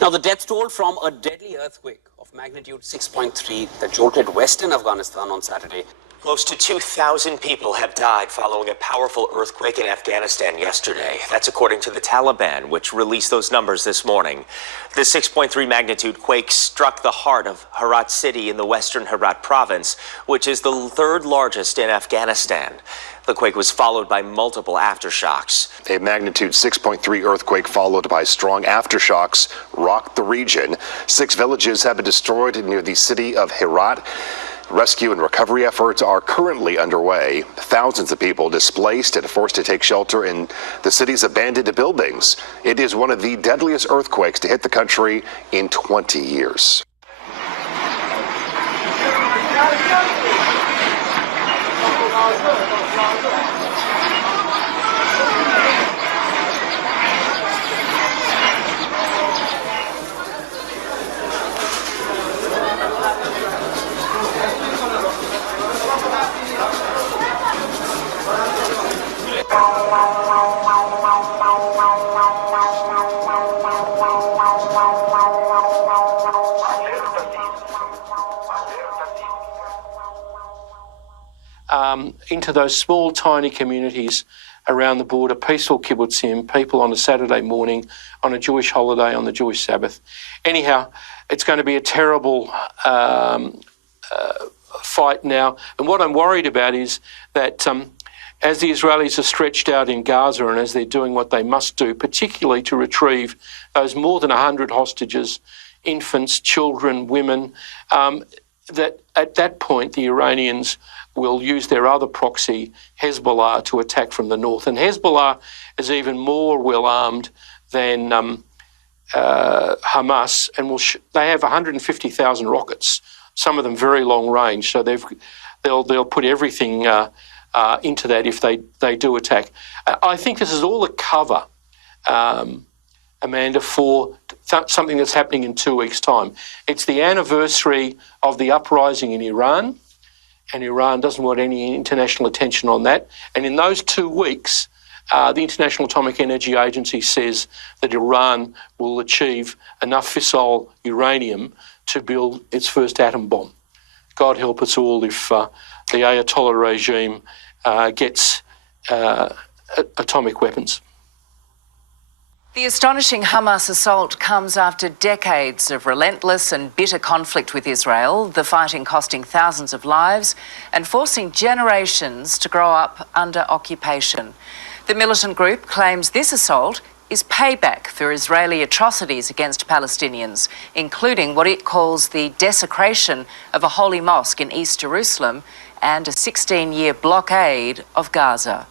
Now, the death toll from a deadly earthquake of magnitude 6.3 that jolted western Afghanistan on Saturday. Close to 2,000 people have died following a powerful earthquake in Afghanistan yesterday. That's according to the Taliban, which released those numbers this morning. The 6.3 magnitude quake struck the heart of Herat city in the western Herat province, which is the third largest in Afghanistan. The quake was followed by multiple aftershocks. A magnitude 6.3 earthquake followed by strong aftershocks rocked the region. 6 villages have been destroyed near the city of Herat. Rescue and recovery efforts are currently underway. Thousands of people displaced and forced to take shelter in the city's abandoned buildings. It is one of the deadliest earthquakes to hit the country in 20 years. Into those small, tiny communities around the border, peaceful kibbutzim, people on a Saturday morning, on a Jewish holiday, on the Jewish Sabbath. Anyhow, it's going to be a terrible fight now. And what I'm worried about is that as the Israelis are stretched out in Gaza and as they're doing what they must do, particularly to retrieve those more than 100 hostages, infants, children, women, that at that point the Iranians will use their other proxy, Hezbollah, to attack from the north. And Hezbollah is even more well-armed than Hamas, and they have 150,000 rockets, some of them very long range, so they'll put everything into that if they do attack. I think this is all a cover, Amanda, for something that's happening in 2 weeks' time. It's the anniversary of the uprising in Iran, and Iran doesn't want any international attention on that. And in those 2 weeks, the International Atomic Energy Agency says that Iran will achieve enough fissile uranium to build its first atom bomb. God help us all if the Ayatollah regime gets atomic weapons. The astonishing Hamas assault comes after decades of relentless and bitter conflict with Israel, the fighting costing thousands of lives and forcing generations to grow up under occupation. The militant group claims this assault is payback for Israeli atrocities against Palestinians, including what it calls the desecration of a holy mosque in East Jerusalem and a 16-year blockade of Gaza.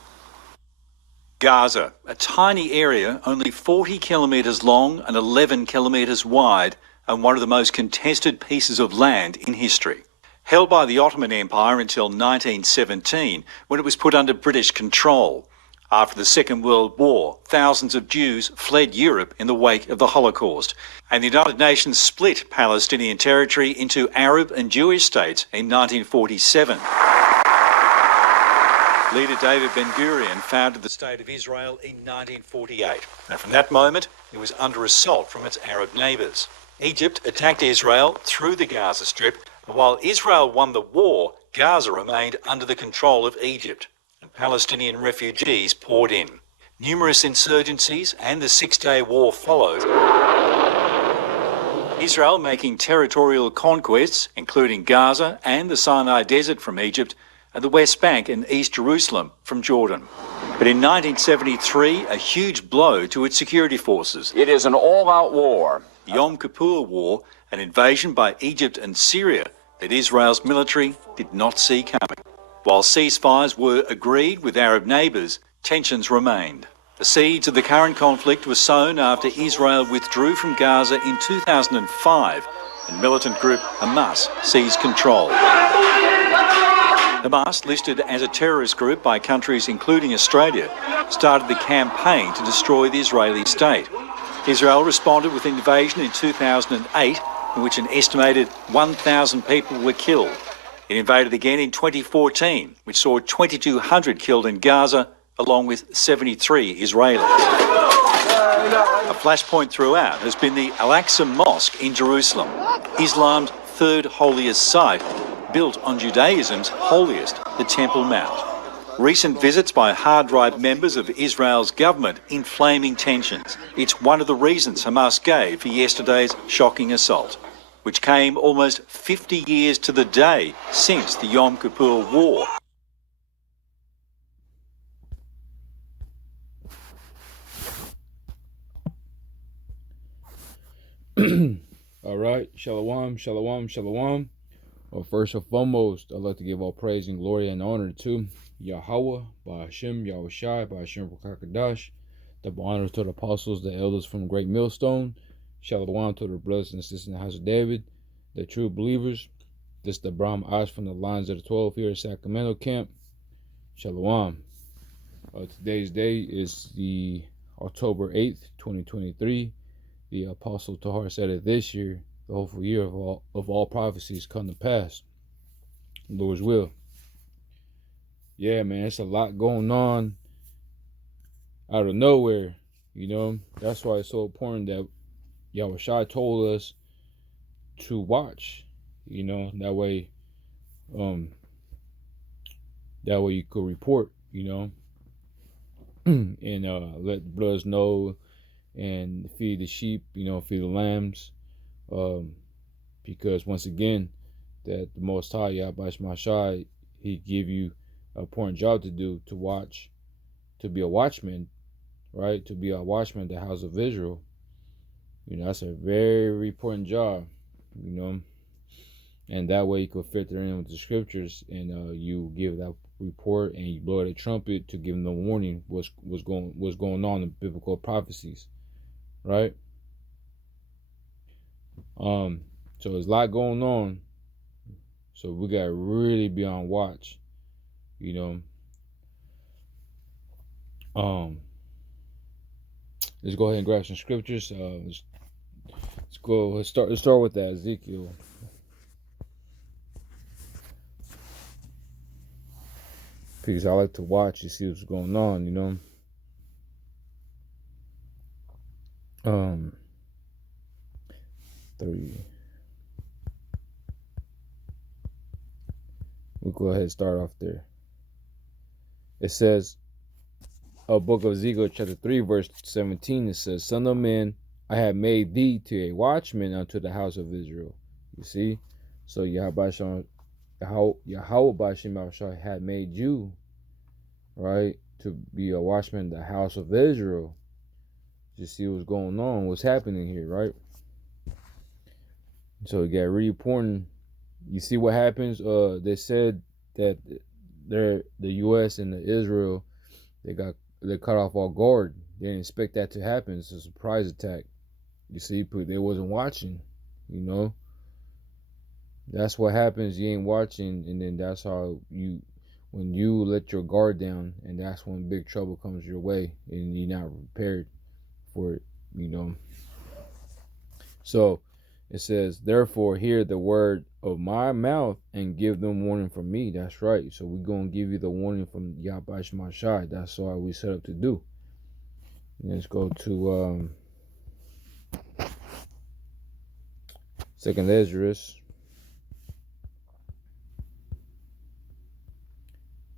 Gaza, a tiny area only 40 kilometres long and 11 kilometres wide, and one of the most contested pieces of land in history. Held by the Ottoman Empire until 1917, when it was put under British control. After the Second World War, thousands of Jews fled Europe in the wake of the Holocaust, and the United Nations split Palestinian territory into Arab and Jewish states in 1947. Leader David Ben-Gurion founded the State of Israel in 1948. And from that moment, it was under assault from its Arab neighbours. Egypt attacked Israel through the Gaza Strip, and while Israel won the war, Gaza remained under the control of Egypt, and Palestinian refugees poured in. Numerous insurgencies and the Six-Day War followed. Israel making territorial conquests, including Gaza and the Sinai Desert from Egypt, and the West Bank and East Jerusalem from Jordan. But in 1973, a huge blow to its security forces. It is an all-out war. The Yom Kippur War, an invasion by Egypt and Syria that Israel's military did not see coming. While ceasefires were agreed with Arab neighbours, tensions remained. The seeds of the current conflict were sown after Israel withdrew from Gaza in 2005 and militant group Hamas seized control. Hamas, listed as a terrorist group by countries including Australia, started the campaign to destroy the Israeli state. Israel responded with an invasion in 2008, in which an estimated 1,000 people were killed. It invaded again in 2014, which saw 2,200 killed in Gaza, along with 73 Israelis. A flashpoint throughout has been the Al-Aqsa Mosque in Jerusalem, Islam's third holiest site, built on Judaism's holiest, the Temple Mount. Recent visits by hard-right members of Israel's government inflaming tensions. It's one of the reasons Hamas gave for yesterday's shocking assault, which came almost 50 years to the day since the Yom Kippur War. All right, shalom, shalom, shalom. Well, first and foremost, I'd like to give all praise and glory and honor to Yahweh, by Hashem, Yahushai, by Hashem Rakakadash. Double honor to the apostles, the elders from Great Millstone. Shalom to the brothers and sisters in the house of David, the true believers. This is the Brahm Ash from the lines of the 12 here at Sacramento camp. Shalom. Today's day is the October 8th, 2023. The Apostle Tahar said it this year, the hopeful year of all prophecies come to pass. Lord's will. Yeah, man, it's a lot going on out of nowhere, you know. That's why it's so important that Yahushua told us to watch, you know. That way you could report, you know, and let the brothers know and feed the sheep, you know, feed the lambs, because once again, that the Most High, Yahweh Shai, He give you an important job to do, to watch, to be a watchman, right? To be a watchman, the house of Israel. You know, that's a very important job, you know, and that way you could fit in with the scriptures, and you give that report and you blow the trumpet to give them the warning what's going on in biblical prophecies. Right? So there's a lot going on. So we gotta really be on watch, you know. Let's go ahead and grab some scriptures. Let's start with that Ezekiel. Because I like to watch and see what's going on, you know. 3. We'll go ahead and start off there. It says, book of Ezekiel chapter 3 verse 17, it says, Son of man, I have made thee to a watchman unto the house of Israel. You see? So Yahweh had made you, right, to be a watchman in the house of Israel. You see what's going on, what's happening here, right? So it got really important. You see what happens? They said that the U.S. and the Israel, they cut off all guard. They didn't expect that to happen. It's a surprise attack. You see, they wasn't watching. You know, that's what happens. You ain't watching, and then that's how when you let your guard down, and that's when big trouble comes your way, and you're not prepared for it. You know. So it says, therefore, hear the word of my mouth and give them warning from me. That's right. So we're going to give you the warning from Yahweh Shai. That's all we set up to do. Let's go to 2nd Ezra.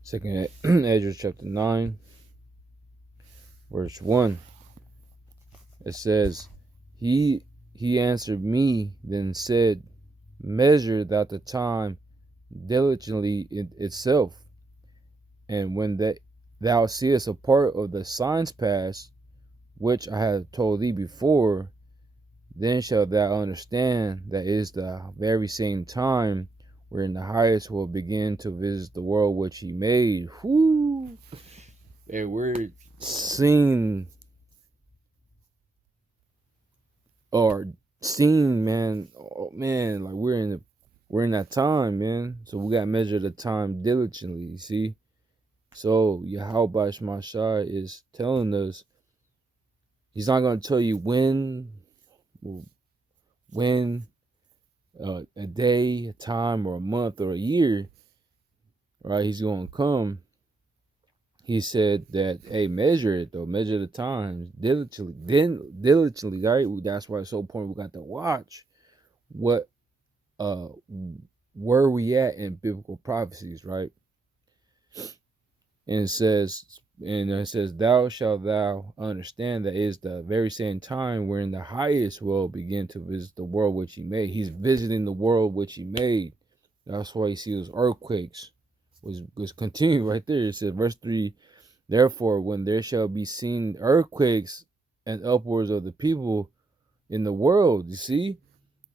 2nd Ezra chapter 9, verse 1. It says, He answered me, then said, measure that the time diligently itself, and when thou seest a part of the signs pass, which I have told thee before, then shalt thou understand that it is the very same time wherein the highest will begin to visit the world which he made. Whoo! And we're seeing man, oh man, like we're in that time, man. So we gotta measure the time diligently, you see. So Yahweh Shai is telling us he's not gonna tell you when a day, a time, or a month, or a year, right? He's gonna come. he said that, hey, measure it though, measure the times diligently, right? That's why it's so important. We got to watch what where we at in biblical prophecies, right? And it says, thou shalt thou understand that it is the very same time wherein the highest will begin to visit the world which he made. He's visiting the world which he made. That's why you see those earthquakes was continuing right there. It says, verse 3, therefore, when there shall be seen earthquakes and upwards of the people in the world, you see,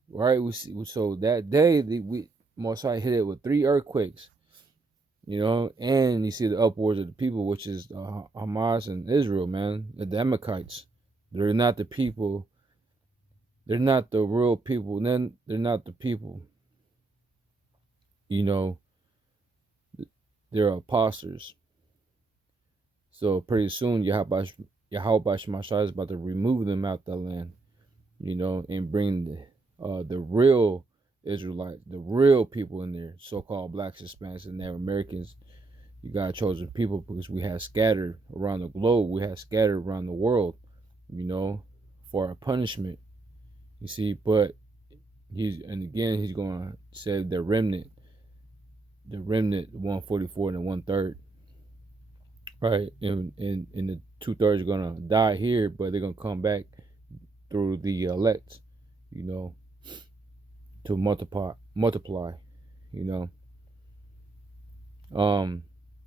right? We see, so that day we Most High hit it with 3 earthquakes, and you see the upwards of the people, which is Hamas and Israel, man, the Amalekites. They're not the people. They're not the real people. Then they're not the people. They're imposters. So pretty soon, Yahweh Shemashai is about to remove them out that land, and bring the real Israelites, the real people in there, so-called blacks, Hispanics, and Native Americans. You got chosen people because we have scattered around the globe. We have scattered around the world, for our punishment. You see, but he's going to save the remnant 144 and the 1/3. Right, and the 2/3 are gonna die here, but they're gonna come back through the elect, to multiply.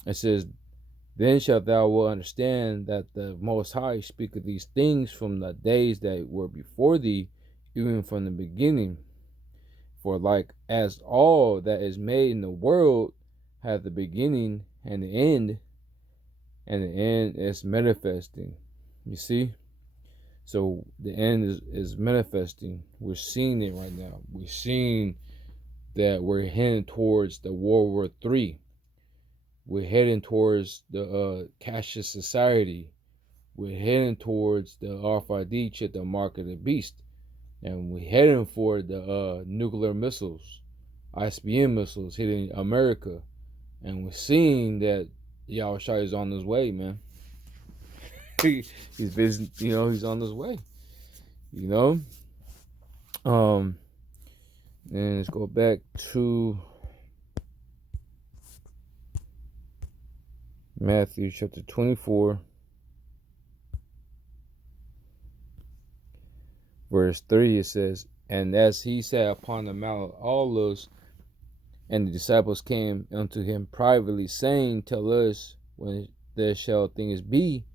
It says, then shalt thou will understand that the Most High speaketh these things from the days that were before thee, even from the beginning. For like as all that is made in the world hath the beginning and the end is manifesting. You see? So the end is manifesting. We're seeing it right now. We're seeing that we're heading towards the World War III. We're heading towards the cashless society. We're heading towards the RFID chip, the mark of the beast. And we're heading for the nuclear missiles, ICBM missiles hitting America. And we're seeing that Yahushua is on his way, man. He's busy, he's on his way. And let's go back to Matthew chapter 24, verse 3. It says, and as he sat upon the Mount of Olives, and the disciples came unto him privately, saying, tell us when there shall things be,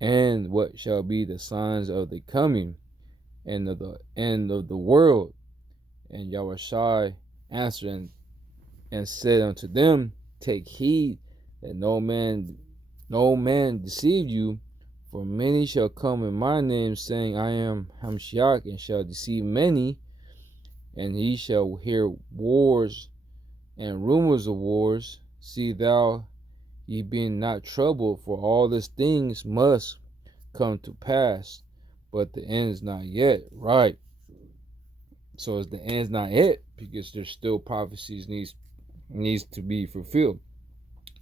and what shall be the signs of the coming and of the end of the world. And Yahushua answered and said unto them, take heed that no man deceive you, for many shall come in my name, saying, I am Hamshiach, and shall deceive many. And ye shall hear wars and rumors of wars. See thou ye be not troubled, for all these things must come to pass, but the end is not yet. Right. So as the end's not yet, because there's still prophecies needs to be fulfilled,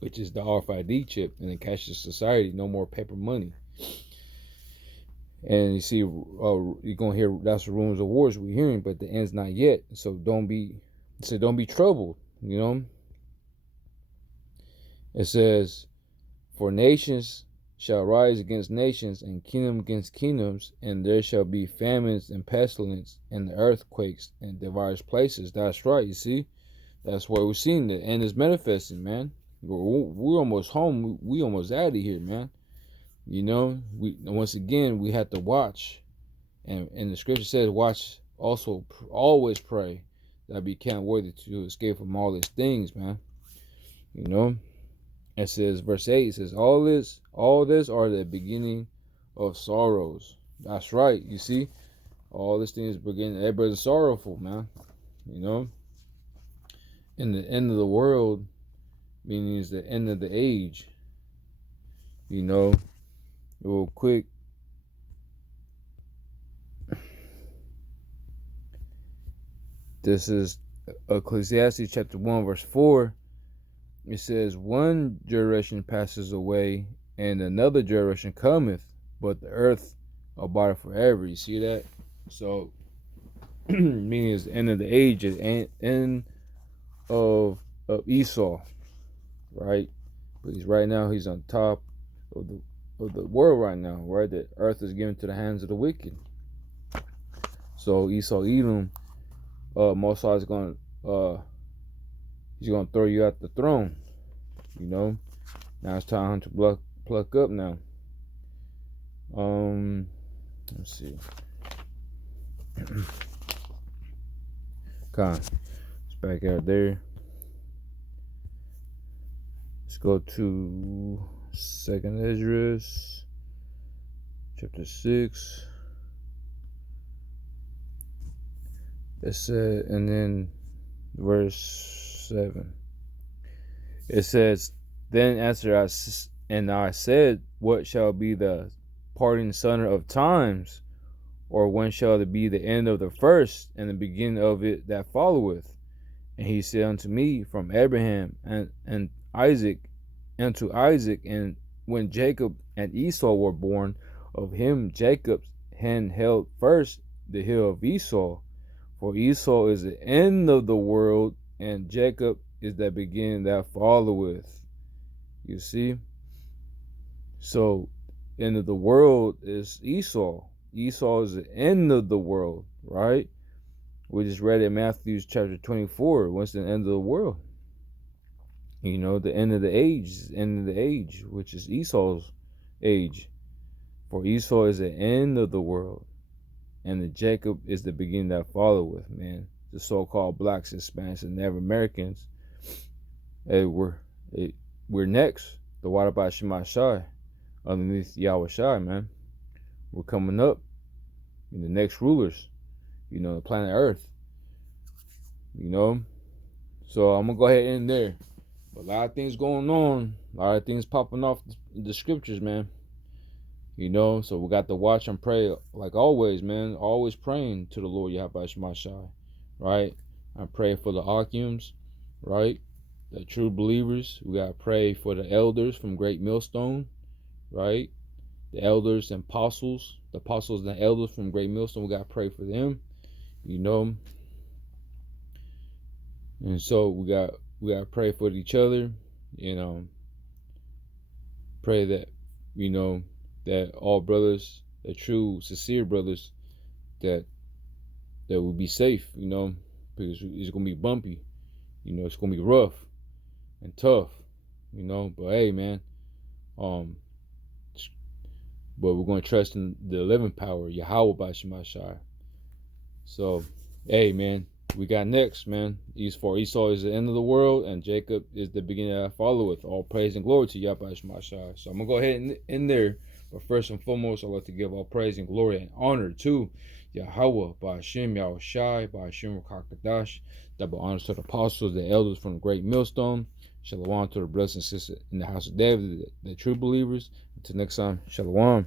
which is the RFID chip and the cashless society. No more paper money. And you see, you're gonna hear that's the rumors of wars we're hearing, but the end's not yet. So don't be troubled. It says, for nations shall rise against nations, and kingdom against kingdoms, and there shall be famines and pestilence and the earthquakes in diverse places. That's right, you see? That's what we're seeing. The end is manifesting, man. We're almost home. We almost out of here, man. Once again, we have to watch. And the scripture says, watch, also always pray that I be counted worthy to escape from all these things, man. It says, verse 8, it says, all this are the beginning of sorrows. That's right, you see? All these things beginning, everybody's sorrowful, man. And the end of the world, meaning is the end of the age. Real quick. This is Ecclesiastes chapter 1, verse 4. it says, one generation passes away, and another generation cometh, but the earth abideth forever. You see that? So, meaning it's the end of the age, is end of Esau, right? But right now he's on top of the world right now, right? The earth is given to the hands of the wicked. So Esau, Edom, Most High is going he's gonna throw you out the throne. You know, now it's time to pluck up now. Let's see. Con, it's back out there. Let's go to 2nd Ezra, chapter 6. It said, and then verse 7. It says, then answered I said, what shall be the parting sunder of times? Or when shall it be the end of the first, and the beginning of it that followeth? And he said unto me, from Abraham and Isaac unto Isaac, and when Jacob and Esau were born, of him Jacob's hand held first the heel of Esau. For Esau is the end of the world, and Jacob is the beginning that followeth. You see? So, end of the world is Esau. Esau is the end of the world, right? We just read in Matthew chapter 24. What's the end of the world? You know, the end of the age, which is Esau's age. For Esau is the end of the world, and the Jacob is the beginning that followeth, man. The so-called blacks, Hispanics, and Native Americans, we're next. The water by Shema Shai, underneath Yahweh Shai, man. We're coming up in the next rulers, you know, the planet Earth, you know. So I'm gonna go ahead and end there. But a lot of things going on, a lot of things popping off the scriptures, man. You know, so we got to watch and pray like always, man. Always praying to the Lord Yahweh Shema Shai, right? I'm praying for the Akims, right? The true believers. We got to pray for the elders from Great Millstone, right? The elders and apostles, the apostles and the elders from Great Millstone. We got to pray for them, you know. And so we got to pray for each other, you know. Pray that, you know, that all brothers, the true, sincere brothers, that will be safe, you know, because it's going to be bumpy, you know, it's going to be rough and tough, you know, but hey, man, but we're going to trust in the living power, Yahweh by Shema Shai. So, hey, man, we got next, man. For Esau is the end of the world, and Jacob is the beginning that followeth. All praise and glory to Yahweh Shema Shai. So I'm going to go ahead and in there. But first and foremost, I'd like to give all praise and glory and honor to Yahweh, by Hashem, Yahweh Shai, by Hashem, Rakakadash. Double honors to the apostles, the elders from the Great Millstone. Shalom to the brothers and sisters in the house of David, the true believers. Until next time, Shalom.